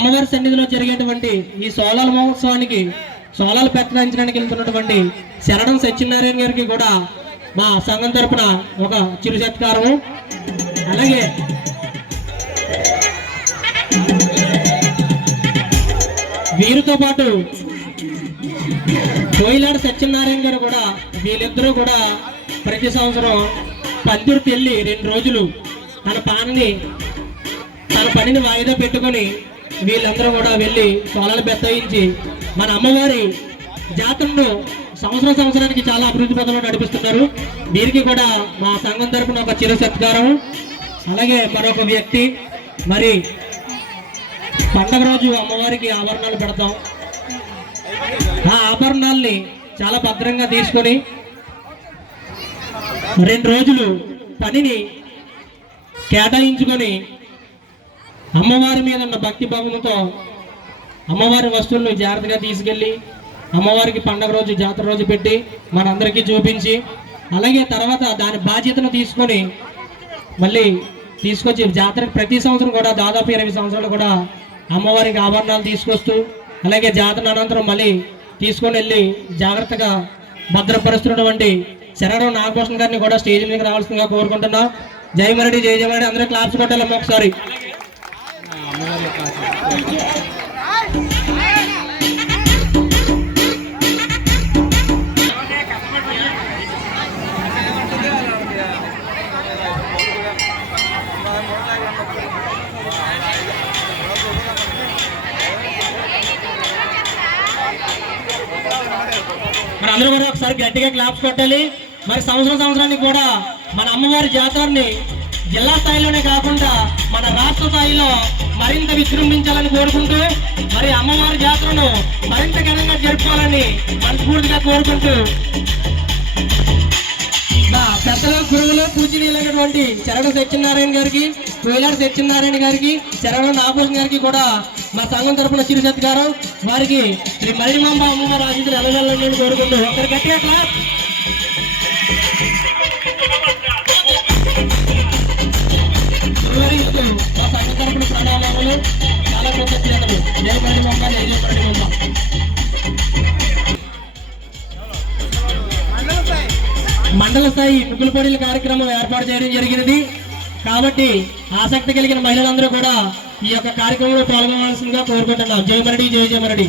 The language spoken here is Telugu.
అమ్మవారి సన్నిధిలో జరిగేటువంటి ఈ సోలాల మహోత్సవానికి సోలాలు పెట్టడానికి వెళ్తున్నటువంటి శరణం సత్యనారాయణ గారికి కూడా మా సంఘం తరపున ఒక చిరు సత్కారము. అలాగే వీరితో పాటు కోయిలాడ సత్యనారాయణ గారు కూడా, వీళ్ళిద్దరూ కూడా ప్రతి సంవత్సరం పందిరికి వెళ్ళి 2 రోజులు తన పనిని వాయిదా పెట్టుకొని వీళ్ళందరూ కూడా వెళ్ళి సోలాలు బెత్తాయించి మన అమ్మవారి జాతరను సంవత్సరానికి చాలా అభివృద్ధి పథంలో నడిపిస్తున్నారు. వీరికి కూడా మా సంఘం తరపున ఒక చిరు సత్కారం. అలాగే మరొక వ్యక్తి, మరి పండగ రోజు అమ్మవారికి ఆభరణాలు పెడతాం. ఆ ఆభరణాల్ని చాలా భద్రంగా తీసుకొని 2 రోజులు పనిని కేటాయించుకొని అమ్మవారి మీద ఉన్న భక్తి భావంతో అమ్మవారి వస్తువులను జాగ్రత్తగా తీసుకెళ్ళి అమ్మవారికి పండగ రోజు జాతర రోజు పెట్టి మనందరికీ చూపించి, అలాగే తర్వాత దాని బాధ్యతను తీసుకొని మళ్ళీ తీసుకొచ్చి జాతరకి ప్రతి సంవత్సరం కూడా దాదాపు 20 సంవత్సరాలు కూడా అమ్మవారికి ఆభరణాలు తీసుకొస్తూ, అలాగే జాతర అనంతరం మళ్ళీ తీసుకొని వెళ్ళి జాగ్రత్తగా భద్రపరుస్తున్నటువంటి శరణం నాగభూషణ్ గారిని కూడా స్టేజ్ మీదకి రావాల్సిందిగా కోరుకుంటున్నాం. జయమరడి జయ జయమరడి అందరూ క్లాప్స్ కొట్టాలమ్మా ఒకసారి. మరి అందరూ కూడా ఒకసారి గట్టిగా క్లాప్స్ కొట్టాలి. మరి సంవత్సరానికి కూడా మన అమ్మవారి జాతరని జిల్లా స్థాయిలోనే కాకుండా మన రాష్ట్ర స్థాయిలో మరింత విజృంభించాలని కోరుకుంటూ, మరి అమ్మవారి జాతరను మరింత ఘనంగా జరుపుకోవాలని మనస్ఫూర్తిగా కోరుకుంటూ, నా పెద్దల గురువులు పూజనీయులైనటువంటి శరణం సత్యనారాయణ గారికి, కోయిలాడ సత్యనారాయణ గారికి, శరణం నాగభూషణ్ గారికి కూడా మా సంఘం తరపున చిరు సత్కారం. వారికి శ్రీ మల్లిమాంబ అమ్మవారి ఆశీస్సులు ఎల్లవేళలని కోరుకుంటూ ఒకరి గట్టిగా క్లాస్. మా సంఘం తరపున ప్రణాళికలు చాలా కృతజ్ఞతలు. జయ మల్లిమాంబ, జయ జయ మల్లిమాంబ. మండల స్థాయి ముగ్గుల పోటీల కార్యక్రమం ఏర్పాటు చేయడం జరిగినది. కాబట్టి ఆసక్తి కలిగిన మహిళలందరూ కూడా ఈ యొక్క కార్యక్రమంలో పాల్గొనవలసిందిగా కోరుకుంటున్నాం. జయమరడి జయ జయమరడి.